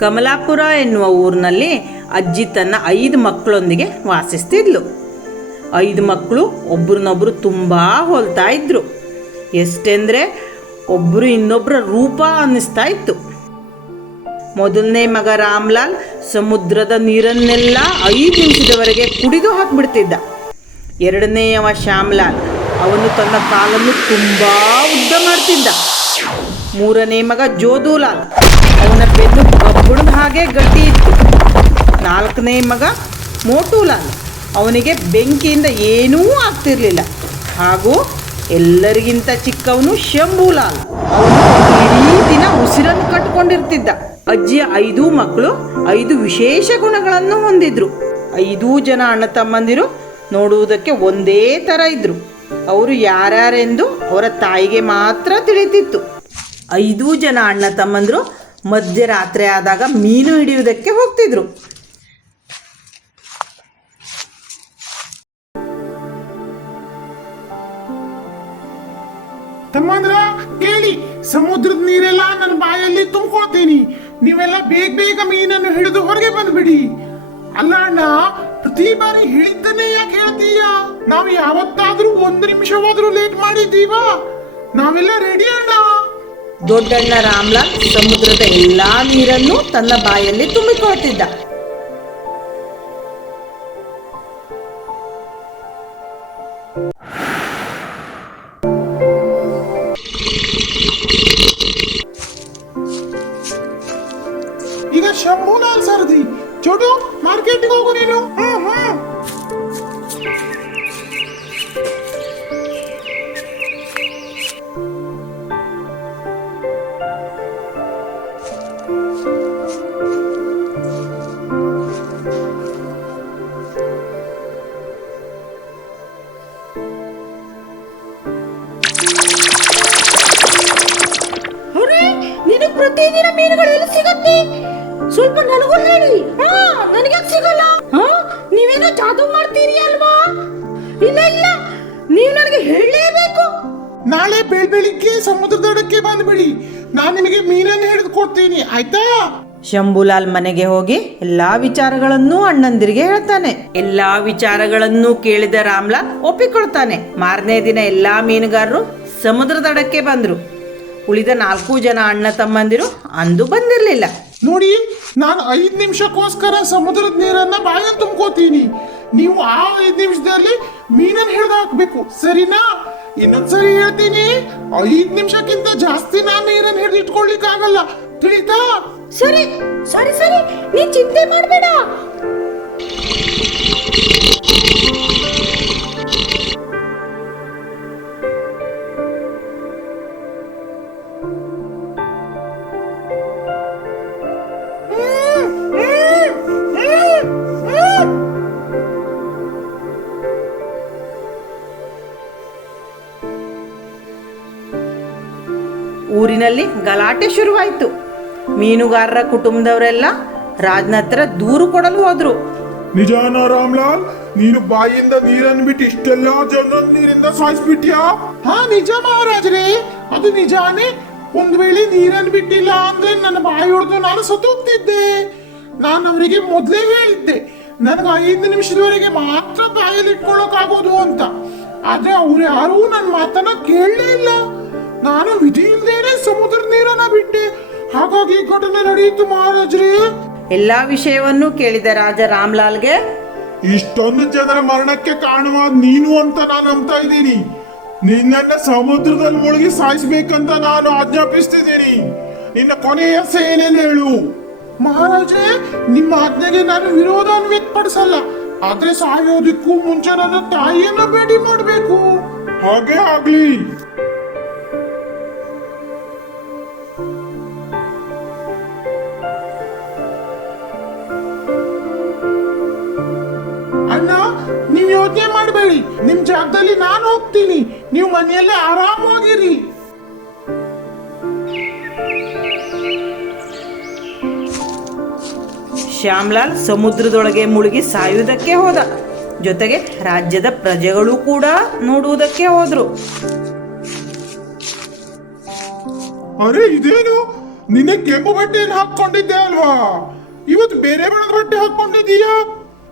ಕಮಲಾಪುರ ಎನ್ನುವ ಊರಿನಲ್ಲಿ ಅಜ್ಜಿ ತನ್ನ 5 ಮಕ್ಕಳೊಂದಿಗೆ ವಾಸಿಸ್ತಿದ್ಲು. 5 ಮಕ್ಕಳು ಒಬ್ರನ್ನೊಬ್ರು ತುಂಬ ಹೋಲ್ತಾ ಇದ್ರು. ಎಷ್ಟೆಂದರೆ ಒಬ್ಬರು ಇನ್ನೊಬ್ಬರ ರೂಪ ಅನ್ನಿಸ್ತಾ ಇತ್ತು. ಮೊದಲನೇ ಮಗ ರಾಮ್ಲಾಲ್ ಸಮುದ್ರದ ನೀರನ್ನೆಲ್ಲ 5 ನಿಮಿಷದವರೆಗೆ ಕುಡಿದು ಹಾಕಿಬಿಡ್ತಿದ್ದ. ಎರಡನೆಯವ ಶ್ಯಾಮ್ಲಾಲ್, ಅವನು ತನ್ನ ಕಾಲನ್ನು ತುಂಬ ಉದ್ದ ಮಾಡ್ತಿದ್ದ. ಮೂರನೇ ಮಗ ಜೋಧುಲಾಲ್, ಅವನ ಬೆನ್ನು ಕಬ್ಬಣದ ಹಾಗೆ ಗಟ್ಟಿ ಇತ್ತು. 4ನೇ ಮಗ ಮೋಟುಲಾಲ್, ಅವನಿಗೆ ಬೆಂಕಿಯಿಂದ ಏನೂ ಆಗ್ತಿರ್ಲಿಲ್ಲ. ಹಾಗೂ ಎಲ್ಲರಿಗಿಂತ ಚಿಕ್ಕವನು ಶಂಭುಲಾಲ್, ಅವನು ಇಡೀ ದಿನ ಉಸಿರನ್ನು ಕಟ್ಟಿಕೊಂಡಿರ್ತಿದ್ದ. ಅಜ್ಜಿಯ 5 ಮಕ್ಕಳು 5 ವಿಶೇಷ ಗುಣಗಳನ್ನು ಹೊಂದಿದ್ರು. 5 ಜನ ಅಣ್ಣ ತಮ್ಮಂದಿರು ನೋಡುವುದಕ್ಕೆ ಒಂದೇ ಥರ ಇದ್ರು. ಅವರು ಯಾರ್ಯಾರೆಂದು ಅವರ ತಾಯಿಗೆ ಮಾತ್ರ ತಿಳಿತಿತ್ತು. 5 ಜನ ಅಣ್ಣ ತಮ್ಮಂದಿರು ಮಧ್ಯರಾತ್ರಿ ಆದಾಗ ಮೀನು ಹಿಡಿಯುವುದಕ್ಕೆ ಹೋಗ್ತಿದ್ರು. ತಮ್ಮಂದ್ರ ಕೇಳಿ, ಸಮುದ್ರದ ನೀರೆಲ್ಲ ನನ್ನ ಬಾಯಲ್ಲಿ ತುಂಬ್ಕೊಳ್ತೀನಿ. ನೀವೆಲ್ಲ ಬೇಗ ಬೇಗ ಮೀನನ್ನು ಹಿಡಿದು ಹೊರಗೆ ಬಂದ್ಬಿಡಿ. ಅಲ್ಲ ಅಣ್ಣ, ಪ್ರತಿ ಬಾರಿ ಹೇಳಿದ್ದನ್ನೇ ಯಾಕೆ ಹೇಳ್ತೀಯ? ನಾವು ಯಾವತ್ತಾದ್ರೂ 1 ನಿಮಿಷವಾದ್ರೂ ಲೇಟ್ ಮಾಡಿದ್ದೀವಾ? ನಾವೆಲ್ಲ ರೆಡಿ ಅಣ್ಣ. ದೊಡ್ಡಣ್ಣ ರಾಮ್ಲಾಲ್ ಸಮುದ್ರದ ಎಲ್ಲಾ ನೀರನ್ನು ತನ್ನ ಬಾಯಲ್ಲಿ ತುಂಬಿಕೊಳ್ತಿದ್ದ. ಈಗ ಶಂಭುಲಾಲ್ ಸರ್ದಿ, ಚೋಟು ಮಾರ್ಕೆಟ್ಗೆ ಹೋಗು ನೀನು. ನಿನಗೆ ಪ್ರತಿದಿನ ಮೀನುಗಳು ಎಲ್ಲಿ ಸಿಗತ್ತೆ? ಸ್ವಲ್ಪ ನನಗೂ ಹೇಳಿ. ನನಗೆ ಸಿಗಲ್ಲ. ನೀವೇನೋ ಜಾದೂ ಮಾಡ್ತೀರಿ ಅಲ್ವಾ? ಇಲ್ಲ ಇಲ್ಲ, ನೀವು ನನಗೆ ಹೇಳಲೇಬೇಕು. ನಾಳೆ ಬೆಳಿಗ್ಗೆ ಸಮುದ್ರ ದಡಕ್ಕೆ ಬಂದ್ಬಿಡಿ. ನಾನು ನಿಮಗೆ ಮೀನನ್ನು ಹಿಡಿದು ಕೊಡ್ತೀನಿ, ಆಯ್ತಾ? ಶಂಭುಲಾಲ್ ಮನೆಗೆ ಹೋಗಿ ಎಲ್ಲಾ ವಿಚಾರಗಳನ್ನು ಅಣ್ಣಂದಿರಿಗೆ ಹೇಳ್ತಾನೆ. ಎಲ್ಲಾ ವಿಚಾರಗಳನ್ನು ಕೇಳಿದ ರಾಮ್ಲಾಲ್ ಒಪ್ಪಿಕೊಳ್ತಾನೆ. ಮಾರನೇ ದಿನ ಎಲ್ಲಾ ಮೀನುಗಾರರು ಸಮುದ್ರ ದಡಕ್ಕೆ ಬಂದ್ರು. ಉಳಿದ 4 ಜನ ಅಣ್ಣ ತಮ್ಮಂದಿರು ಅಂದು ಬಂದಿರಲಿಲ್ಲ. ನೋಡಿ, ನಾನು 5 ನಿಮಿಷಕ್ಕೋಸ್ಕರ ಸಮುದ್ರದ ನೀರನ್ನ ಬಾಯಲ್ಲಿ ತುಂಬ್ಕೋತೀನಿ. ನೀವು ಆ 5 ನಿಮಿಷದಲ್ಲಿ ಮೀನನ್ನು ಹಿಡಿದು ಹಾಕ್ಬೇಕು, ಸರಿನಾ? ಇನ್ನೊಂದ್ಸರಿ ಹೇಳ್ತೀನಿ, 5 ನಿಮಿಷಕ್ಕಿಂತ ಜಾಸ್ತಿ ನಾನು ನೀರನ್ನು ಹಿಡಿದು ಇಟ್ಕೊಳ್ಳಿಕ್ಕಾಗಲ್ಲ, ತಿಳಿತಾ? ಸರಿ ಸರಿ ಸರಿ, ನೀ ಚಿಂತೆ ಮಾಡಬೇಡ. ಊರಿನಲ್ಲಿ ಗಲಾಟೆ ಶುರುವಾಯಿತು. ಮೀನುಗಾರರ ಕುಟುಂಬದವರೆಲ್ಲ ರಾಜ್ನ ಹತ್ರ ದೂರು ಕೊಡಲು ಹೋದ್ರು. ನಿಜಾನ ರಾಮ್ಲಾಲ್, ನೀನು ಬಾಯಿಯಿಂದ ನೀರನ್ನು ಬಿಟ್ಟು ಇಷ್ಟೆಲ್ಲ ಜನ ನೀರಿಂದ ಸಾಯಿಸ್ಬಿಟ್ಯಾ? ಹಾ ನಿಜ ಮಹಾರಾಜ್ರೇ, ಅದು ನಿಜಾನೇ. ಒಂದ್ ವೇಳೆ ನೀರನ್ನು ಬಿಟ್ಟಿಲ್ಲ ಅಂದ್ರೆ ನನ್ನ ಬಾಯಿ ಹೊಡೆದು ನಾನು ಸತ್ತೋಗ್ತಿದ್ದೆ. ನಾನು ಅವರಿಗೆ ಮೊದಲೇ ಹೇಳಿದ್ದೆ, ನನಗೆ 5 ನಿಮಿಷದವರೆಗೆ ಮಾತ್ರ ಬಾಯಲ್ಲಿ ಇಟ್ಕೊಳ್ಳೋಕ್ ಆಗೋದು ಅಂತ. ಆದ್ರೆ ಅವ್ರು ಯಾರೂ ನನ್ನ ಮಾತನ್ನ ಕೇಳಲೇ ಇಲ್ಲ. ನಾನು ವಿಧಿ ಇಲ್ದೇನೆ ಸಮುದ್ರ ನೀರನ್ನ ಬಿಟ್ಟೆ. ಹಾಗಾಗಿ ಘಟನೆ ನಡೆಯಿತು ಮಹಾರಾಜ್ರೇ. ಎಲ್ಲಾ ವಿಷಯವನ್ನು ಕೇಳಿದ ರಾಜ ರಾಮ್ಲಾಲ್ಗೆ, ಇಷ್ಟೊಂದು ಜನರ ಮರಣಕ್ಕೆ ಕಾರಣವಾದ ನೀನು ಅಂತ ನಾನು ನಂಬ್ತಾ ಇದ್ದೀನಿ. ನಿನ್ನನ್ನ ಸಮುದ್ರದಲ್ಲಿ ಮುಳುಗಿ ಸಾಯಿಸ್ಬೇಕಂತ ನಾನು ಆಜ್ಞಾಪಿಸ್ತಿದ್ದೀನಿ. ನಿನ್ನ ಕೊನೆಯ ಏನೇನು ಹೇಳು? ಮಹಾರಾಜೇ, ನಿಮ್ಮ ಆಜ್ಞೆಗೆ ನಾನು ವಿರೋಧವನ್ನು ವ್ಯಕ್ತಪಡಿಸಲ್ಲ. ಆದ್ರೆ ಸಾಯೋದಕ್ಕೂ ಮುಂಚೆ ನನ್ನ ತಾಯಿಯನ್ನ ಭೇಟಿ ಮಾಡಬೇಕು. ಹಾಗೆ ಆಗ್ಲಿ. ಅಣ್ಣ, ನೀವು ಯೋಚನೆ ಮಾಡಬೇಡಿ. ನಿಮ್ ಜಾಗದಲ್ಲಿ ನಾನು ಹೋಗ್ತೀನಿ. ನೀವು ಮನೆಯಲ್ಲೇ ಆರಾಮಾಗಿರಿ. ಶ್ಯಾಮ್ಲಾಲ್ ಸಮುದ್ರದೊಳಗೆ ಮುಳುಗಿ ಸಾಯುವುದಕ್ಕೆ ಹೋದ. ಜೊತೆಗೆ ರಾಜ್ಯದ ಪ್ರಜೆಗಳು ಕೂಡ ನೋಡುವುದಕ್ಕೆ ಹೋದ್ರು. ಅರೆ ಇದೇನು, ನಿನ್ನೆ ಕೆಂಪು ಬಟ್ಟೆಯನ್ನು ಹಾಕೊಂಡಿದ್ದೆ ಅಲ್ವಾ, ಇವತ್ತು ಬೇರೆ ಬಣ್ಣದ ಬಟ್ಟೆ ಹಾಕೊಂಡಿದೀಯಾ?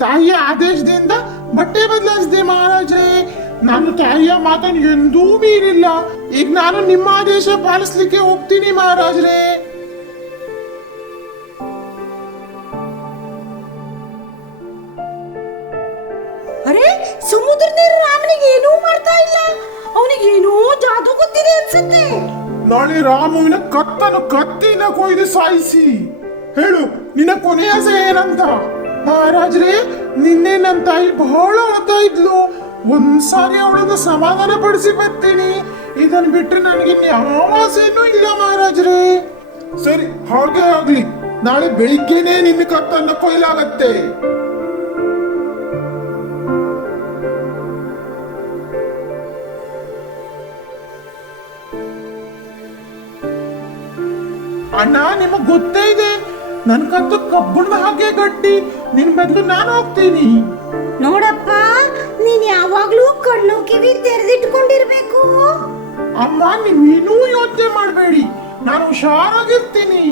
ತಾಯಿಯ ಆದೇಶದಿಂದ ಬಟ್ಟೆ ಬದಲಾಯಿಸಿದೆ ಮಹಾರಾಜ್ರೆ. ನಾನು ತಾಯಿಯ ಮಾತನ್ನು ಎಂದೂ ಮೀರಿಲ್ಲ. ಈಗ ನಾನು ನಿಮ್ಮ ಆದೇಶ ಪಾಲಿಸ್ಲಿಕ್ಕೆ ಹೋಗ್ತೀನಿ ಮಹಾರಾಜ್ರೆ. ಅರೆ, ಸಮುದ್ರ ನೀರು ರಾಮನಿಗೆ ಏನೂ ಮಾಡ್ತಾ ಇಲ್ಲ. ಅವನಿಗೆ ಏನೋ ಜಾದೂ ಗೊತ್ತಿದೆ ಅನ್ಸುತ್ತೆ. ನಾಳೆ ರಾಮುವಿನ ಕತ್ತನ್ನು ಕತ್ತಿನ ಕೊಯ್ದು ಸಾಯಿಸಿ. ಹೇಳು, ನಿನ್ನ ಕೊನೆಯ ಆಸೆ ಏನಂತ? ಮಹಾರಾಜ್ರೆ, ನಿನ್ನೆ ನನ್ನ ತಾಯಿ ಬಹಳ ಅಳ್ತಾ ಇದ್ಲು. ಒಂದ್ಸಾರಿ ಅವಳನ್ನು ಸಮಾಧಾನ ಪಡಿಸಿ ಬರ್ತೀನಿ. ಇದನ್ ಬಿಟ್ಟರೆ ನನಗೆ ಯಾವ ಆಸೆನೂ ಇಲ್ಲ ಮಹಾರಾಜ್ರೆ. ಸರಿ, ಹಾಗೆ ಆಗ್ಲಿ. ನಾಳೆ ಬೆಳಿಗ್ಗೆನೆ ನಿನ್ನ ಕತ್ತನ್ನ ಕೊಯ್ಲಾಗತ್ತೆ. ಅಣ್ಣ, ನಿಮಗ್ ಗೊತ್ತೇ ಇದೆ, ನನ್ ಕತ್ತು ಕಬ್ಬಣದ ಹಾಗೆ ಗಟ್ಟಿ. ನಿನ್ ಬದಲು ನಾನು ಹೋಗ್ತೀನಿ. ನೋಡಪ್ಪ, ನೀನ್ ಯಾವಾಗ್ಲೂ ಕಣ್ಣು ಕಿವಿ ತೆರೆದಿಟ್ಕೊಂಡಿರ್ಬೇಕು. ಅಮ್ಮ, ನೀವೇನೂ ಯೋಚನೆ ಮಾಡಬೇಡಿ, ನಾನು ಹುಷಾರಾಗಿರ್ತೀನಿ.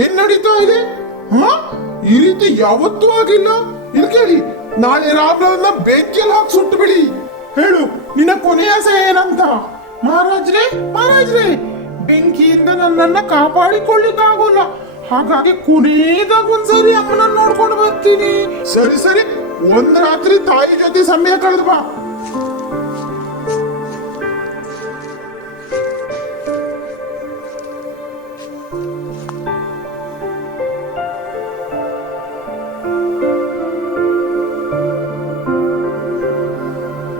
ಏನ್ ನಡೀತಾ ಇದೆ? ಈ ರೀತಿ ಯಾವತ್ತೂ ಆಗಿಲ್ಲ. ಇಲ್ಲಿ ಕೇಳಿ, ನಾಳೆ ರಾಮರನ್ನ ಬೆಂಕಿಯಲ್ಲಿ ಹಾಕಿ ಸುಟ್ಟು ಬಿಡಿ. ಹೇಳು, ನಿನ್ನ ಕೊನೆಯ ಆಸೆ ಏನಂತ? ಮಹಾರಾಜ್ರೆ, ಮಹಾರಾಜ್ರೆ, ಬೆಂಕಿಯಿಂದ ನನ್ನನ್ನ ಕಾಪಾಡಿಕೊಳ್ಳಿಕ್ಕಾಗೋಲ್ಲ. ಹಾಗಾಗಿ ಕೊನೆಯದಾಗ ಒಂದ್ಸರಿ ಅಮ್ಮನ ನೋಡ್ಕೊಂಡು ಬರ್ತೀನಿ. ಸರಿ ಸರಿ, ಒಂದ್ ರಾತ್ರಿ ತಾಯಿ ಜೊತೆ ಸಮಯ ಕಳೆದು ಬಾ.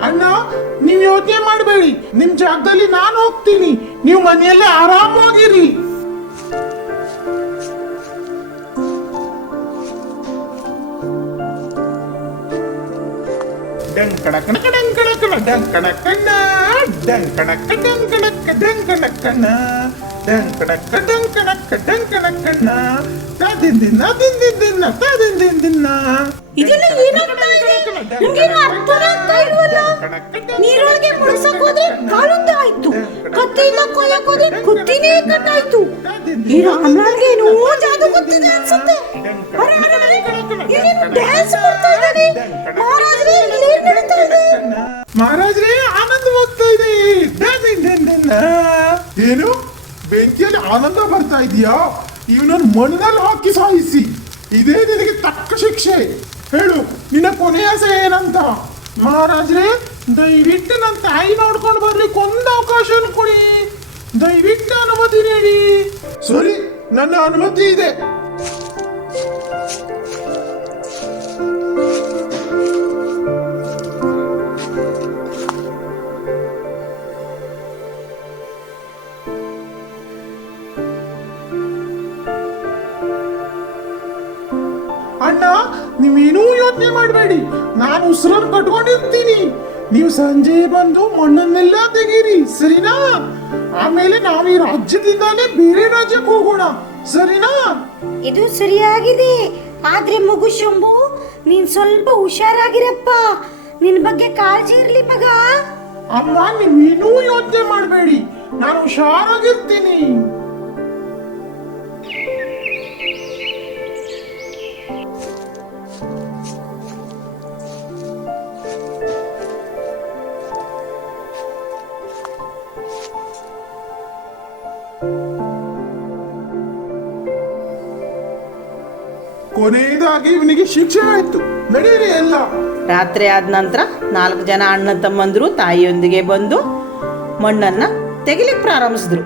ಅಣ್ಣ, ನೀವ್ ಯೋಚನೆ ಮಾಡಬೇಡಿ, ನಿಮ್ ಜಾಗದಲ್ಲಿ ನಾನು ಹೋಗ್ತೀನಿ. ನೀವು ಮನೆಯಲ್ಲೇ ಆರಾಮಾಗಿರಿ. ಡಂಕಣಕಣ ಡಂಕಣಕಣ ಡಂಕಣಕಣ ಡಂಕಣಕ ಡಂಕಣಕ ಡಂಕಣಕಣ ಡಂಕಣಕ ಡಂಕಣಕ ಡಂಕಣಕಣ ತಾದಿಂದಿನ ದಿಂದಿನ ತಾದಿಂದಿನ. ಇದೆಲ್ಲ ಏನಾಗ್ತಾ ಇದೆ? ನಂಗೇನು ಅರ್ಥನೇ ಆಗ್ತಾ ಇಲ್ವಲ್ಲ. ನೀರೊಳಗೆ ಮುಳುಸಕ್ ಹೋದ್ರೆ ಕಾಲುದ್ದ ಆಯ್ತು, ಕತ್ತಿಯಿಂದ ಕೊಲ್ಲಕ್ ಹೋದ್ರೆ ಕುತ್ತಿನೇ ಕಟ್ಟಾಯ್ತು. ಈ ರಾಮಲಾಲ್ಗೆ ಏನೋ ಜಾದು ಗೊತ್ತಿದೆ ಅನ್ಸುತ್ತೆ. ಅರೆ, ಅರೆ, ಅರೆ, ಇಲ್ಲೇನು ಡ್ಯಾನ್ಸ್ ಮಾಡ್ತಾ ಇದ್ದಾನೆ. ಮಹಾರಾಜ್ರೆ, ಇಲ್ಲೇನ್ ನಡೀತಾ ಇದೆ? ಮಹಾರಾಜ್ರೆ, ಆನಂದವಾಗ್ತಾ ಇದೆ. ಏನು, ಬೆಂಕಿಯಲ್ಲಿ ಆನಂದ ಬರ್ತಾ ಇದೆಯಾ? ಇವನನ್ನು ಮಣ್ಣಲ್ಲಿ ಹಾಕಿ ಸಾಯಿಸಿ. ಇದೇ ನಿನಗೆ ತಕ್ಕ ಶಿಕ್ಷೆ. ಹೇಳು, ನಿನ್ನ ಕೊನೆಯ ಆಸೆ ಏನಂತ? ಮಹಾರಾಜ್ರೆ, ದಯವಿಟ್ಟು ನನ್ನ ತಾಯಿ ನೋಡ್ಕೊಂಡು ಬರ್ಲಿಕ್ಕೆ ಒಂದು ಅವಕಾಶ ಕೊಡಿ. ದಯವಿಟ್ಟು ಅನುಮತಿ ನೀಡಿ. ಸರಿ, ನನ್ನ ಅನುಮತಿ ಇದೆ. ಅಣ್ಣ, ನೀವೇನೂ ಯೋಚನೆ ಮಾಡಬೇಡಿ, ನಾನು ಉಸಿರನ್ನು ಕಟ್ಕೊಂಡಿರ್ತೀನಿ. ನೀವು ಸಂಜೆ ಬಂದು ಮಣ್ಣನ್ನೆಲ್ಲ ತೆಗೀರಿ, ಸರಿನಾ? ಆಮೇಲೆ ನಾವು ಈ ರಾಜ್ಯದಿಂದಾನೇ ಬೇರೆ ರಾಜ್ಯಕ್ಕೆ ಹೋಗೋಣ, ಸರಿನಾ? ಇದು ಸರಿಯಾಗಿದೆ. ಆದ್ರೆ ಮಗು ಶಂಭು, ನೀನ್ ಸ್ವಲ್ಪ ಹುಷಾರಾಗಿರಪ್ಪ. ನಿನ್ ಬಗ್ಗೆ ಕಾಳಜಿ ಇರ್ಲಿ ಮಗ. ಅಮ್ಮ, ನೀವೇನೂ ಯೋಚನೆ ಮಾಡಬೇಡಿ, ನಾನು ಹುಷಾರಾಗಿರ್ತೀನಿ. ಕೊನೆಯದಾಗಿ ಇವನಿಗೆ ಶಿಕ್ಷೆ ಆಯ್ತು. ನಡೀರಿ ಎಲ್ಲ. ರಾತ್ರಿ ಆದ ನಂತರ 4 ಜನ ಅಣ್ಣ ತಮ್ಮಂದರು ತಾಯಿಯೊಂದಿಗೆ ಬಂದು ಮಣ್ಣನ್ನ ತೆಗಿಲಿಕ್ಕೆ ಪ್ರಾರಂಭಿಸಿದ್ರು.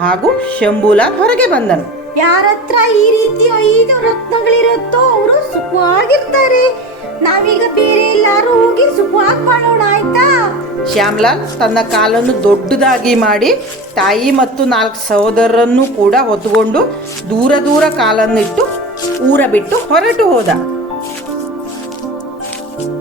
ಹಾಗೂ ಶಂಭೂಲಾಲ್ ಹೊರಗೆ ಬಂದನು. ಯಾರತ್ರ ಈ ರೀತಿ 5 ರತ್ನಗಳಿರುತ್ತೋ ಅವರು ಸುಖವಾಗಿರ್ತಾರೆ. ನಾವೀಗ ಬೇರೆ ಎಲ್ಲಾರು ಹೋಗಿ ಸುಖವಾಗಿ ಬಾಳೋಣ, ಆಯ್ತಾ? ಶ್ಯಾಮ್ಲಾಲ್ ತನ್ನ ಕಾಲನ್ನು ದೊಡ್ಡದಾಗಿ ಮಾಡಿ ತಾಯಿ ಮತ್ತು 4 ಸಹೋದರರನ್ನು ಕೂಡ ಹೊತ್ತುಕೊಂಡು ದೂರ ದೂರ ಕಾಲನ್ನಿಟ್ಟು ಊರ ಬಿಟ್ಟು ಹೊರಟು ಹೋದ.